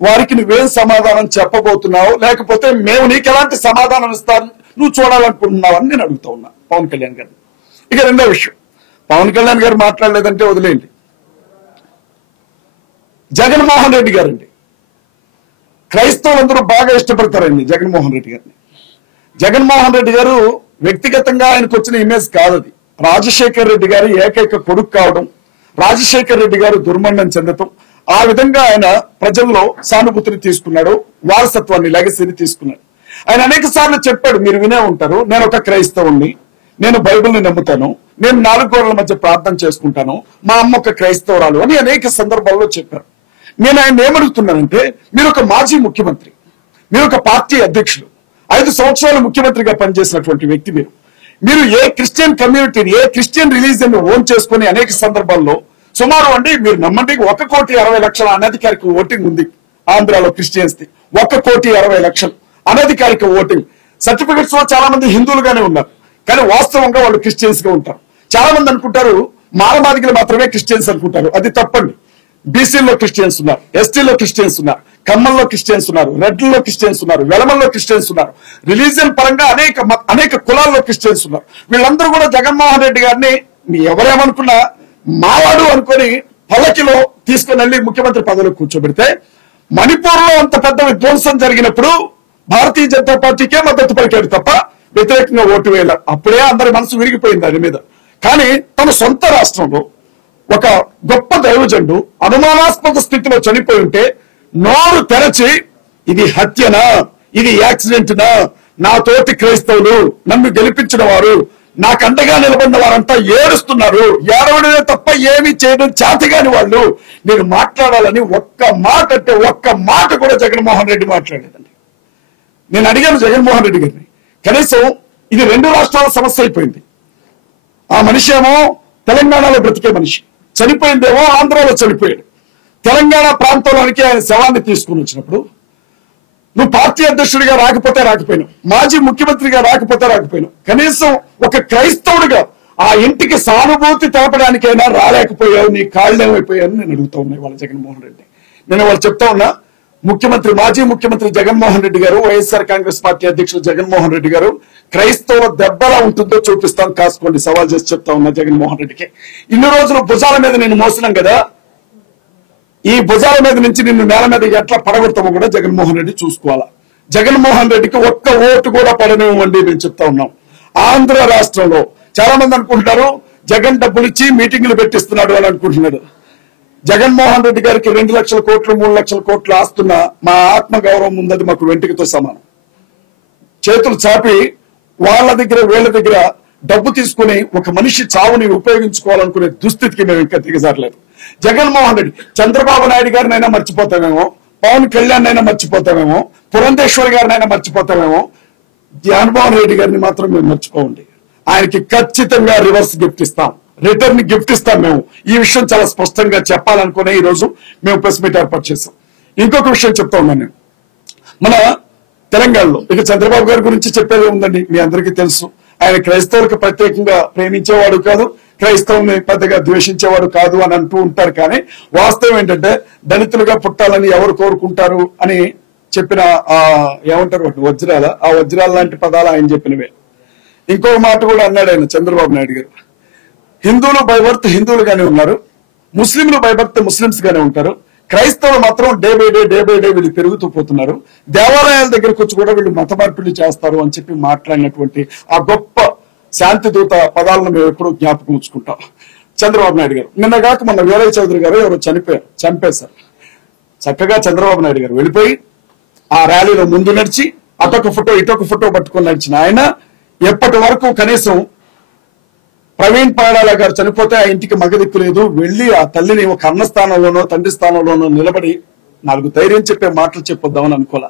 వారికి నువ్వేం సమాధానం చెప్పబోతున్నావు, లేకపోతే మేము నీకు ఎలాంటి సమాధానం ఇస్తాను నువ్వు చూడాలనుకుంటున్నావు అని నేను అడుగుతా ఉన్నా పవన్ కళ్యాణ్ గారిని. ఇక రెండో విషయం, పవన్ కళ్యాణ్ గారు మాట్లాడలేదంటే వదిలేయండి. జగన్మోహన్ రెడ్డి గారండి, క్రైస్తవులందరూ బాగా ఇష్టపడతారండి జగన్మోహన్ రెడ్డి గారిని. జగన్మోహన్ రెడ్డి గారు వ్యక్తిగతంగా ఆయనకు వచ్చిన ఇమేజ్ కాదది. రాజశేఖర్ రెడ్డి గారి ఏకైక కొడుకు కావడం, రాజశేఖర్ రెడ్డి గారు దుర్మరణం చెందటం, ఆ విధంగా ఆయన ప్రజల్లో సానుభూతిని తీసుకున్నాడు, వారసత్వాన్ని లెగసీని తీసుకున్నాడు. ఆయన అనేక సార్లు చెప్పాడు, మీరు వినే ఉంటారు, నేను ఒక క్రైస్తవుణ్ణి, నేను బైబిల్ని నమ్ముతాను, నేను 4 గోడల మధ్య ప్రార్థన చేసుకుంటాను, మా అమ్మ ఒక క్రైస్తవురాలు అని అనేక సందర్భాల్లో చెప్పారు. నేను ఆయన ఏమడుగుతున్నానంటే, మీరు ఒక మాజీ ముఖ్యమంత్రి, మీరు ఒక పార్టీ అధ్యక్షులు, 5 సంవత్సరాలు ముఖ్యమంత్రిగా పనిచేసినటువంటి వ్యక్తి మీరు ఏ క్రిస్టియన్ కమ్యూనిటీని, ఏ క్రిస్టియన్ రిలీజియన్ ఓన్ చేసుకుని అనేక సందర్భాల్లో సుమారు అండి మీరు నమ్మండి 1,60,00,000 అనధికారిక ఓటింగ్ ఉంది ఆంధ్రాలో క్రిస్టియన్స్ ది. 1,60,00,000 అనధికారిక ఓటింగ్. సర్టిఫికెట్స్ లో చాలా మంది హిందువులుగానే ఉన్నారు, కానీ వాస్తవంగా వాళ్ళు క్రిస్టియన్స్ గా ఉంటారు. చాలా మంది అనుకుంటారు మానవాదికులు మాత్రమే క్రిస్టియన్స్ అనుకుంటారు, అది తప్పండి. బీసీల్లో క్రిస్టియన్స్ ఉన్నారు, ఎస్టీలో క్రిస్టియన్స్ ఉన్నారు, కమ్మల్లో క్రిస్టియన్స్ ఉన్నారు, రెడ్లలో క్రిస్టియన్స్ ఉన్నారు, వెలమల్లో క్రిస్టియన్స్ ఉన్నారు, రిలీజియన్ పరంగా అనేక కులాల్లో క్రిస్టియన్స్ ఉన్నారు. వీళ్ళందరూ కూడా జగన్మోహన్ రెడ్డి గారిని ఎవరేమనుకున్నా మావాడు అనుకొని పల్లకిలో తీసుకుని వెళ్ళి ముఖ్యమంత్రి పదవిలో కూర్చోబెడితే, మణిపూర్ లో అంత పెద్ద విధ్వంసం జరిగినప్పుడు భారతీయ జనతా పార్టీకే మద్దతు పలికాడు తప్ప వ్యతిరేకంగా ఓటు వేయాలి. అప్పుడే అందరి మనసు విరిగిపోయింది దాని మీద. కానీ తన సొంత రాష్ట్రంలో ఒక గొప్ప దైవజనుడు అనుమానాస్పద స్థితిలో చనిపోయి ఉంటే నోరు తెరచి ఇది హత్యనా, ఇది యాక్సిడెంట్నా, నా తోటి క్రైస్తవులు, నన్ను గెలిపించిన వారు, నాకు అండగా నిలబడిన వారంతా ఏడుస్తున్నారు, ఏడవడమే తప్ప ఏమీ చేయడం చేతగాని వాళ్ళు, నేను మాట్లాడాలని ఒక్క మాట కూడా జగన్మోహన్ రెడ్డి మాట్లాడలేదండి. నేను అడిగాను జగన్మోహన్ రెడ్డి గారిని, కనీసం ఇది 2 రాష్ట్రాల సమస్య అయిపోయింది. ఆ మనిషి ఏమో తెలంగాణలో బ్రతికే మనిషి, చనిపోయిందేమో ఆంధ్రాలో చనిపోయాడు. తెలంగాణ ప్రాంతంలోనికి ఆయన శవాన్ని తీసుకుని వచ్చినప్పుడు నువ్వు పార్టీ అధ్యక్షుడిగా రాకపోయినావు, మాజీ ముఖ్యమంత్రిగా రాకపోయినావు, కనీసం ఒక క్రైస్తవుడిగా ఆ ఇంటికి సానుభూతి తెలపడానికైనా రాలేకపోయావు, నీ కాళ్ళేమైపోయావు నేను అడుగుతా ఉన్నాయి వాళ్ళ జగన్మోహన్ రెడ్డి. నేను వాళ్ళు చెప్తా ఉన్నా, మాజీ ముఖ్యమంత్రి జగన్మోహన్ రెడ్డి గారు, వైఎస్ఆర్ కాంగ్రెస్ పార్టీ అధ్యక్షుడు జగన్మోహన్ రెడ్డి గారు, క్రైస్తవుల దెబ్బలా ఉంటుందో చూపిస్తాను, కాసుకోండి, సవాల్ చేసి చెప్తా ఉన్నా జగన్మోహన్ రెడ్డికి. ఇన్ని రోజులు భుజాల మీద నేను మోసినాం కదా, ఈ భుజాల మీద నుంచి నిన్ను నేల మీద ఎట్లా పడగొడతామో కూడా జగన్మోహన్ రెడ్డి చూసుకోవాలా. జగన్మోహన్ రెడ్డికి ఒక్క ఓటు కూడా పడనివ్వండి మేము చెప్తా ఉన్నాం. ఆంధ్ర రాష్ట్రంలో చాలా మంది అనుకుంటున్నారు జగన్ డబ్బులు ఇచ్చి మీటింగ్లు పెట్టిస్తున్నాడు అని అనుకుంటున్నాడు. జగన్మోహన్ రెడ్డి గారికి 2 లక్షల కోట్లు 3 లక్షల కోట్లు ఆస్తున్న మా ఆత్మగౌరవం ఉందది మాకు వెంటికతో సమానం. చేతులు చాపి వాళ్ళ దగ్గర వీళ్ళ దగ్గర డబ్బు తీసుకుని ఒక మనిషి చావుని ఉపయోగించుకోవాలనుకునే దుస్థితికి మేము ఇంకా దిగజారలేదు. జగన్మోహన్ రెడ్డి, చంద్రబాబు నాయుడు గారినైనా మర్చిపోతామేమో, పవన్ కళ్యాణ్ అయినా మర్చిపోతామేమో, పురంధేశ్వరి గారినైనా మర్చిపోతామేమో, జగన్మోహన్ రెడ్డి గారిని మాత్రం మేము మర్చిపోండి. ఆయనకి ఖచ్చితంగా రివర్స్ గిఫ్ట్ ఇస్తాం, రిటర్న్ గిఫ్ట్ ఇస్తాం. మేము ఈ విషయం చాలా స్పష్టంగా చెప్పాలనుకునే ఈ రోజు మేము ప్రెస్ మీట్ ఏర్పాటు చేస్తాం. ఇంకొక విషయం చెప్తా ఉన్నాను నేను, మన తెలంగాణలో ఇక చంద్రబాబు గారి గురించి చెప్పేది ఉందండి, మీ అందరికీ తెలుసు. ఆయన క్రైస్తవులకు ప్రత్యేకంగా ప్రేమించేవాడు కాదు, క్రైస్తవుని పెద్దగా ద్వేషించేవాడు కాదు అని అంటూ ఉంటారు. కానీ వాస్తవం ఏంటంటే దళితులుగా పుట్టాలని ఎవరు కోరుకుంటారు అని చెప్పిన ఏమంటారు వాటిని, వజ్రాల, ఆ వజ్రాల లాంటి పదాలు ఆయన చెప్పినవే. ఇంకొక మాట కూడా అన్నాడు ఆయన, చంద్రబాబు నాయుడు గారు, హిందువులు బై బర్త్ హిందువులుగానే ఉన్నారు, ముస్లింలు బై బర్త్ ముస్లింస్ గానే ఉంటారు, క్రైస్తవులు మాత్రం డే బై డే వీళ్ళు పెరుగుతూ పోతున్నారు, దేవాలయాల దగ్గరకు వచ్చి కూడా వీళ్ళు మత మార్పిడి చేస్తారు అని చెప్పి మాట్లాడినటువంటి ఆ గొప్ప శాంతి దూత పదాలను మేము ఎప్పుడూ జ్ఞాపకం ఉంచుకుంటాం. చంద్రబాబు నాయుడు గారు నిన్నగాక మొన్న వీరయ్య చౌదరి గారు ఎవరు చంపేశారు. చక్కగా చంద్రబాబు నాయుడు గారు వెళ్ళిపోయి ఆ ర్యాలీలో ముందు నడిచి అటొక ఫోటో ఇటొక ఫోటో పట్టుకొని నడిచిన ఆయన ఎప్పటి వరకు కనీసం ప్రవీణ్ పాడాల గారు చనిపోతే ఆ ఇంటికి మగదిక్కు లేదు, వెళ్లి ఆ తల్లిని ఒక అన్న స్థానంలోనో తండ్రి స్థానంలోనో నిలబడి 4 ధైర్యం చెప్పే మాటలు చెప్పొద్దామని అనుకోలే.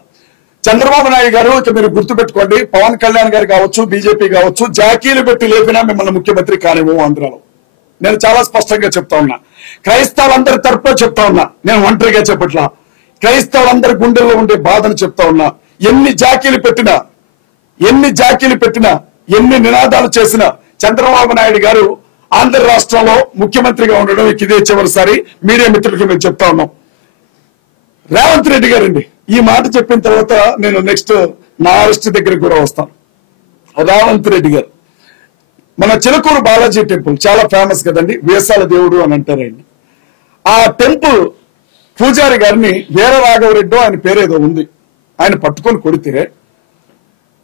చంద్రబాబు నాయుడు గారు ఇక మీరు గుర్తుపెట్టుకోండి, పవన్ కళ్యాణ్ గారు కావచ్చు, బీజేపీ కావచ్చు, జాకీలు పెట్టి లేపినా మిమ్మల్ని ముఖ్యమంత్రి కానివ్వము ఆంధ్రాలో. నేను చాలా స్పష్టంగా చెప్తా ఉన్నా, క్రైస్తవులందరి తరపున చెప్తా ఉన్నా, నేను ఒంటరిగా చెప్పట్లా, క్రైస్తవులందరి గుండెల్లో ఉండే బాధను చెప్తా ఉన్నా. ఎన్ని జాకీలు పెట్టినా, ఎన్ని నినాదాలు చేసినా చంద్రబాబు నాయుడు గారు ఆంధ్ర రాష్ట్రంలో ముఖ్యమంత్రిగా ఉండడం ఇదే చివరిసారి. మీడియా మిత్రులకి మేము చెప్తా ఉన్నాం, రేవంత్ రెడ్డి గారండి ఈ మాట చెప్పిన తర్వాత నేను నెక్స్ట్ నా అరెస్ట్ దగ్గరికి కూడా వస్తాను. రేవంత్ రెడ్డి గారు మన చిలకూరు బాలాజీ టెంపుల్ చాలా ఫేమస్ కదండి, వేసాల దేవుడు అని అంటారు ఆయన. ఆ టెంపుల్ పూజారి గారిని వీర రాఘవరెడ్డి ఆయన పేరేదో ఉంది, ఆయన పట్టుకొని కొడితే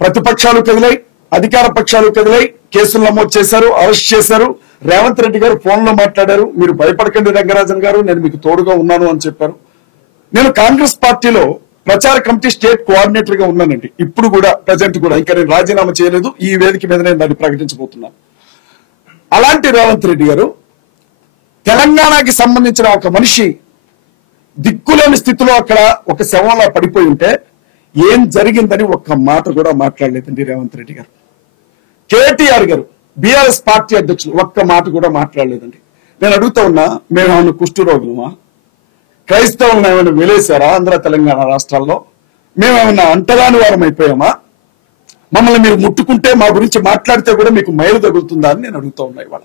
ప్రతిపక్షాలు కదిలాయి, అధికార పక్షాలు కదిలాయి, కేసులు నమోదు చేశారు, అరెస్ట్ చేశారు. రేవంత్ రెడ్డి గారు ఫోన్ లో మాట్లాడారు, మీరు భయపడకండి రంగరాజన్ గారు, నేను మీకు తోడుగా ఉన్నాను అని చెప్పారు. నేను కాంగ్రెస్ పార్టీలో ప్రచార కమిటీ స్టేట్ కోఆర్డినేటర్ గా ఉన్నానండి, ఇప్పుడు కూడా ప్రజెంట్ కూడా. ఇంకా నేను రాజీనామా చేయలేదు, ఈ వేదిక మీద నేను దాన్ని ప్రకటించబోతున్నాను. అలాంటి రేవంత్ రెడ్డి గారు తెలంగాణకి సంబంధించిన ఒక మనిషి దిక్కులేని స్థితిలో అక్కడ ఒక శవంలా పడిపోయి ఉంటే ఏం జరిగిందని ఒక్క మాట కూడా మాట్లాడలేదండి రేవంత్ రెడ్డి గారు. కేటీఆర్ గారు బీఆర్ఎస్ పార్టీ అధ్యక్షులు ఒక్క మాట కూడా మాట్లాడలేదండి. నేను అడుగుతా ఉన్నా, మేమేమన్నా కుష్ఠరోగులమా? క్రైస్తవులను ఏమైనా వెలేశారా ఆంధ్ర తెలంగాణ రాష్ట్రాల్లో? మేమేమన్నా అంటరాని వారం అయిపోయామా? మమ్మల్ని మీరు ముట్టుకుంటే, మా గురించి మాట్లాడితే కూడా మీకు మైలు తగులుతుందా అని నేను అడుగుతా ఉన్నా ఇవాళ.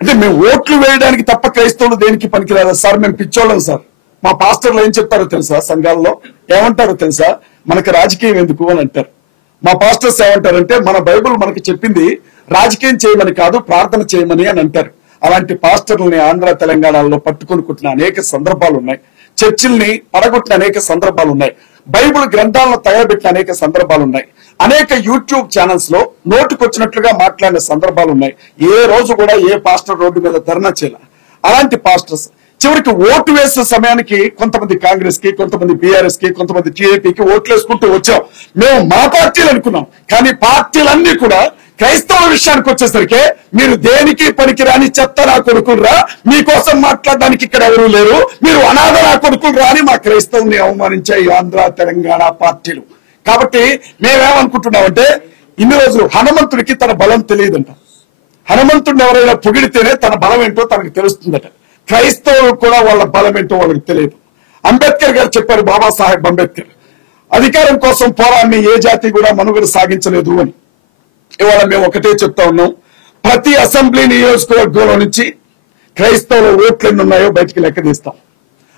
అంటే మేము ఓట్లు వేయడానికి తప్ప క్రైస్తవులు దేనికి పనికిరాదా సార్? మేము పిచ్చోళ్ళం సార్. మా పాస్టర్లు ఏం చెప్తారో తెలుసా? సంఘాల్లో ఏమంటారో తెలుసా? మనకు రాజకీయం ఎందుకు అని అంటారు. మా పాస్టర్స్ ఏమంటారంటే, మన బైబుల్ మనకి చెప్పింది రాజకీయం చేయమని కాదు, ప్రార్థన చేయమని అని అంటారు. అలాంటి పాస్టర్లని ఆంధ్ర తెలంగాణలో పట్టుకొని కుట్టిన అనేక సందర్భాలు ఉన్నాయి. చర్చిల్ని పడగొట్టిన అనేక సందర్భాలు ఉన్నాయి. బైబుల్ గ్రంథాలను తగలబెట్టిన అనేక సందర్భాలు ఉన్నాయి. అనేక యూట్యూబ్ ఛానల్స్ లో నోటుకొచ్చినట్లుగా మాట్లాడిన సందర్భాలు ఉన్నాయి. ఏ రోజు కూడా ఏ పాస్టర్ రోడ్డు మీద ధర్నా చేయాల. అలాంటి పాస్టర్స్ చివరికి ఓటు వేసే సమయానికి కొంతమంది కాంగ్రెస్ కి, కొంతమంది బీఆర్ఎస్ కి, కొంతమంది టీఏపీకి ఓట్లు వేసుకుంటూ వచ్చాం. మేము మా పార్టీలు అనుకున్నాం, కానీ పార్టీలన్నీ కూడా క్రైస్తవ విషయానికి వచ్చేసరికి మీరు దేనికి పనికిరాని చెత్త నా కొడుకులరా, మీకోసం మాట్లాడడానికి ఇక్కడ ఎవరూ లేరు, మీరు అనాథ నా కొడుకులరా అని మా క్రైస్తవుని అవమానించాయి ఆంధ్ర తెలంగాణ పార్టీలు. కాబట్టి మేమేమనుకుంటున్నామంటే, ఇన్ని రోజులు హనుమంతుడికి తన బలం తెలియదంట. హనుమంతుడిని ఎవరైనా పొగిడితేనే తన బలం ఏంటో తనకు తెలుస్తుందట. క్రైస్తవులు కూడా వాళ్ళ బలం ఏంటో వాళ్ళకి తెలియదు. అంబేద్కర్ గారు చెప్పారు, బాబాసాహెబ్ అంబేద్కర్, అధికారం కోసం పోరాన్ని ఏ జాతి కూడా మనుగడ సాగించలేదు అని. ఇవాళ మేము ఒకటే చెప్తా ఉన్నాం, ప్రతి అసెంబ్లీ నియోజకవర్గంలో నుంచి క్రైస్తవుల ఓట్లు ఎన్ని ఉన్నాయో బయటికి లెక్క తీస్తాం.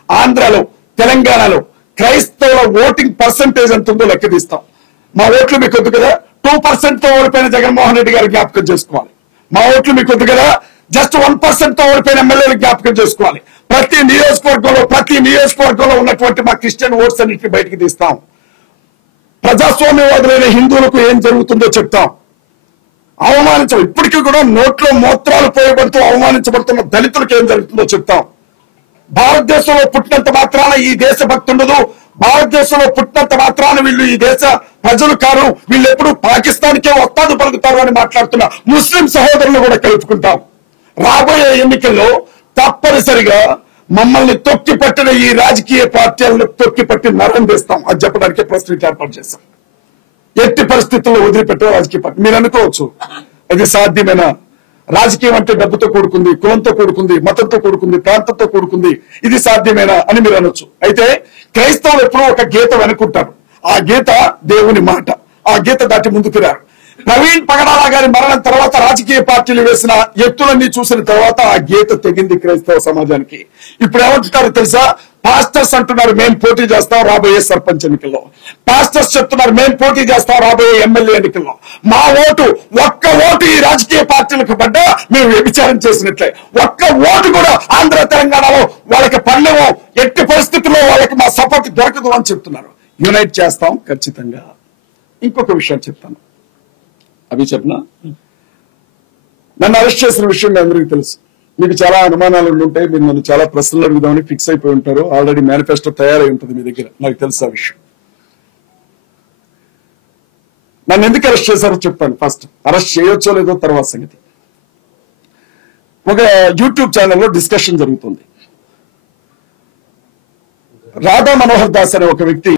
ఆంధ్రాలో, తెలంగాణలో క్రైస్తవుల ఓటింగ్ పర్సంటేజ్ ఎంత ఉందో లెక్క తీస్తాం. మా ఓట్లు మీకు వద్దు కదా, 2% తో ఓడిపోయిన జగన్మోహన్ రెడ్డి గారు జ్ఞాపకం చేసుకోవాలి. మా ఓట్లు మీకు వద్దు కదా, జస్ట్ 1% తో ఓడిపోయిన ఎమ్మెల్యేలు జ్ఞాపకం చేసుకోవాలి. ప్రతి నియోజకవర్గంలో ఉన్నటువంటి మా క్రిస్టియన్ ఓట్స్ అన్నింటినీ బయటికి తీస్తాం. ప్రజాస్వామ్యవాదులైన హిందువులకు ఏం జరుగుతుందో చెప్తాం. ఇప్పటికీ కూడా నోట్లో మూత్రాలు పోయబడుతూ అవమానించబడుతున్న దళితులకు ఏం జరుగుతుందో చెప్తాం. భారతదేశంలో పుట్టినంత మాత్రాన ఈ దేశ భక్తి ఉండదు, భారతదేశంలో పుట్టినంత మాత్రాన వీళ్ళు ఈ దేశ ప్రజలు కారు, వీళ్ళు ఎప్పుడు పాకిస్తాన్కే వత్తాదు పలుకుతారు అని మాట్లాడుతున్న ముస్లిం సహోదరులు కూడా కలుపుకుంటాం. రాబోయే ఎన్నికల్లో తప్పనిసరిగా మమ్మల్ని తొక్కిపట్టిన ఈ రాజకీయ పార్టీలను తొక్కిపట్టి నరం చేస్తాం. అది చెప్పడానికి ప్రెస్ మీట్ ఏర్పాటు చేస్తాం. ఎట్టి పరిస్థితుల్లో వదిలిపెట్టే రాజకీయ పార్టీ. మీరు అనుకోవచ్చు, అది సాధ్యమేనా? రాజకీయం అంటే డబ్బుతో కూడుకుంది, కులంతో కూడుకుంది, మతంతో కూడుకుంది, ప్రాంతంతో కూడుకుంది, ఇది సాధ్యమేనా అని మీరు అనొచ్చు. అయితే క్రైస్తవులు ఎప్పుడూ ఒక గీత వెనుకుంటారు. ఆ గీత దేవుని మాట. ఆ గీత దాటి ముందుకు రారు. ప్రవీణ్ పగడాల గారి మరణం తర్వాత రాజకీయ పార్టీలు వేసిన ఎత్తులన్నీ చూసిన తర్వాత ఆ గీత తెగింది క్రైస్తవ సమాజానికి. ఇప్పుడు ఏమంటున్నారు తెలుసా? పాస్టర్స్ అంటున్నారు మేము పోటీ చేస్తాం రాబోయే సర్పంచ్ ఎన్నికల్లో. పాస్టర్స్ చెప్తున్నారు మేము పోటీ చేస్తాం రాబోయే ఎమ్మెల్యే ఎన్నికల్లో. మా ఒక్క ఓటు ఈ రాజకీయ పార్టీలకు పడ్డా మేము వ్యభిచారం చేసినట్లే. ఒక్క ఓటు కూడా ఆంధ్ర తెలంగాణలో వాళ్ళకి పడలేమో, ఎట్టి పరిస్థితుల్లో వాళ్ళకి మా సపోర్ట్ దొరకదు అని చెప్తున్నారు. యునైట్ చేస్తాం ఖచ్చితంగా. ఇంకొక విషయం చెప్తాను, అవి చెప్పిన నన్ను అరెస్ట్ చేసిన విషయం మీ అందరికీ తెలుసు. మీకు చాలా అనుమానాలు ఉంటాయి, మీరు నన్ను చాలా ప్రశ్నలు అడుగుదామని ఫిక్స్ అయిపోయి ఉంటారు. ఆల్రెడీ మేనిఫెస్టో తయారై ఉంటుంది మీ దగ్గర, నాకు తెలుసు ఆ విషయం. నన్ను ఎందుకు అరెస్ట్ చేశారో చెప్తాను. ఫస్ట్ అరెస్ట్ చేయొచ్చో లేదో తర్వాత సంగతి. ఒక యూట్యూబ్ ఛానల్లో డిస్కషన్ జరుగుతుంది. రాధా మనోహర్ దాస్ అనే ఒక వ్యక్తి